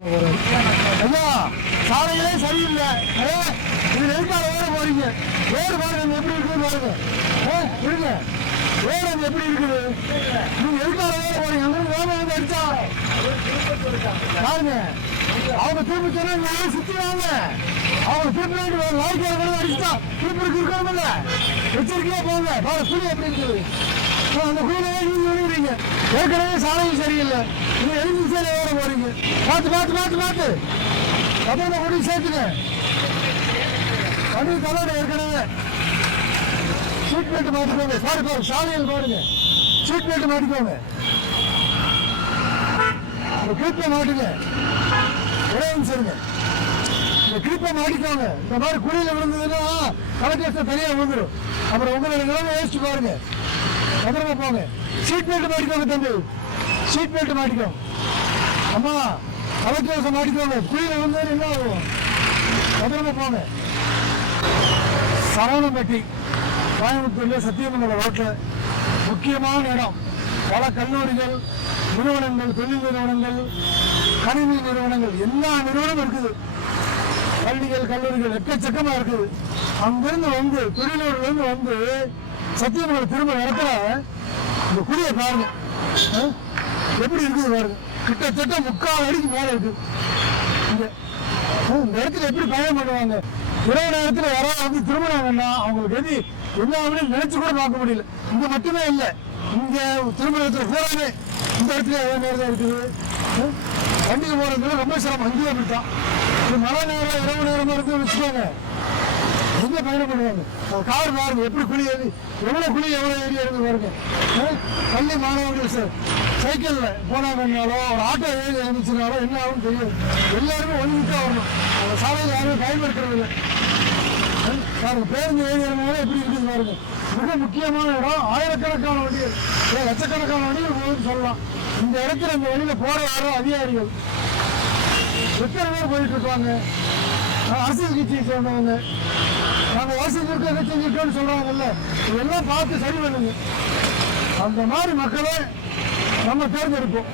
ஐயா சாலைகளே சரியில்லை. இது எதுக்காக ஓட போறீங்க? ரோடு பாருங்க எப்படி இருக்குது பாருங்க. இருங்க ரோடு எப்படி இருக்குது? நீங்க எதுக்காக ஓட போறீங்க? அங்கிருந்து வேலை வந்து அடிச்சா பாருங்க. அவங்க திருப்பி சொன்னா சுத்தி வாங்க. அவங்க திருப்பி லாய்க்கார அடிச்சுட்டா திருப்பி இருக்கணும்ல. எச்சரிக்கையா போங்க. பாரு புலி எப்படி இருக்குது. அந்த குழியில நீங்க விழுகிறீங்க. ஏற்கனவே சாலையும் சரியில்லை. நீங்க எதுக்கு சேலை ஓட போறீங்க? பார்த்து பார்த்து பார்த்து பார்த்து கதையில கொண்டு சேர்த்துங்க. வண்டி கலோட ஏற்கனவே சீட் பெல்ட் மாட்டிக்கோங்க. பாரு பாரு சாலையில் பாருங்க. சீட் பெல்ட் மாட்டிக்கோங்க. இந்த கிளிப்பை மாட்டுங்க. ஒரே நிமிஷம் இந்த கிளிப்பை மாட்டிக்கோங்க. இந்த மாதிரி குழியில விழுந்ததுன்னா கலெக்டர் தனியாக விழுந்துடும். அப்புறம் உங்களை நிலைமை யோசிச்சு பாருங்க. பத்திரமா போங்க. சீட் பெல்ட் மாட்டிக்கோங்க தம்பி. சீட் பெல்ட் மாட்டிக்கோங்க. அம்மா கலெக்டர் மாட்டிக்கோங்க. குழியில விழுந்தது என்ன ஆகும்? பத்திரமா போங்க. சரவணம்பட்டி கோயம்புத்தூர்ல சத்தியமங்கலம் ரோட்டில் முக்கியமான இடம். பல கல்லூரிகள், நிறுவனங்கள், தொழில் நிறுவனங்கள், கணினி நிறுவனங்கள், எல்லா நிறுவனமும் இருக்குது. பள்ளிகள், கல்லூரிகள் எக்கச்சக்கமா இருக்குது. அங்கிருந்து வந்து திருநூர்லேருந்து வந்து சத்தியமங்கலம் திரும்ப இடத்துல இந்த குழியை பாருங்க எப்படி இருக்குது பாருங்க. கிட்டத்தட்ட 3/4 அடிக்கு மேல இருக்கு. இந்த இடத்துல எப்படி பயணம் பண்ணுவாங்க? இரவு நேரத்தில் யாராவது வந்து திரும்பினாங்கன்னா அவங்களுக்கு எது எல்லாமே நினைச்சு கூட பார்க்க முடியல. இங்க மட்டுமே இல்லை, இங்க திருமணத்துல பூராமே இந்த இடத்துல எவ்வளவு நேரம் தான் இருக்குது. வண்டிக்கு போறதுக்கு ரொம்ப சிரமம். அங்கேயே அப்படித்தான். இது மழை நேரம் இரவு நேரமா இருக்கு வச்சுக்கோங்க. எங்க பயணம் பண்ணுவாங்க? கார் பாருங்க எப்படி குழி ஏறி, எவ்வளவு குழி எவ்வளவு ஏறி இருந்து பாருங்க. பள்ளி மாணவர்கள் சார் சைக்கிள்ல போனாங்கன்னாலோ ஒரு ஆட்டோ ஏறி இருந்துச்சுனாலோ என்ன ஆகும் தெரியும். எல்லாருமே ஒழுங்கிட்டா வரணும். அந்த சாலையில் யாருமே பயன்படுத்துறது இல்லை. பாருங்க பேருந்து ஏறினால எப்படி இருக்குது பாருங்க. மிக முக்கியமான இடம். ஆயிரக்கணக்கான வண்டிகள், லட்சக்கணக்கான வண்டிகள் போகுதுன்னு சொல்லலாம். இந்த இடத்துல இந்த வழியில போற வர அதிகாரிகள் எத்தனை பேர் போயிட்டு இருக்காங்க? அரசியல் கட்சியை சேர்ந்தவங்க, நாங்கள் வசதி இருக்க செஞ்சிருக்கோம்னு சொல்றாங்கல்ல, இதெல்லாம் பார்த்து சரி பண்ணுங்க. அந்த மாதிரி மக்களை நம்ம தேர்ந்தெடுப்போம்.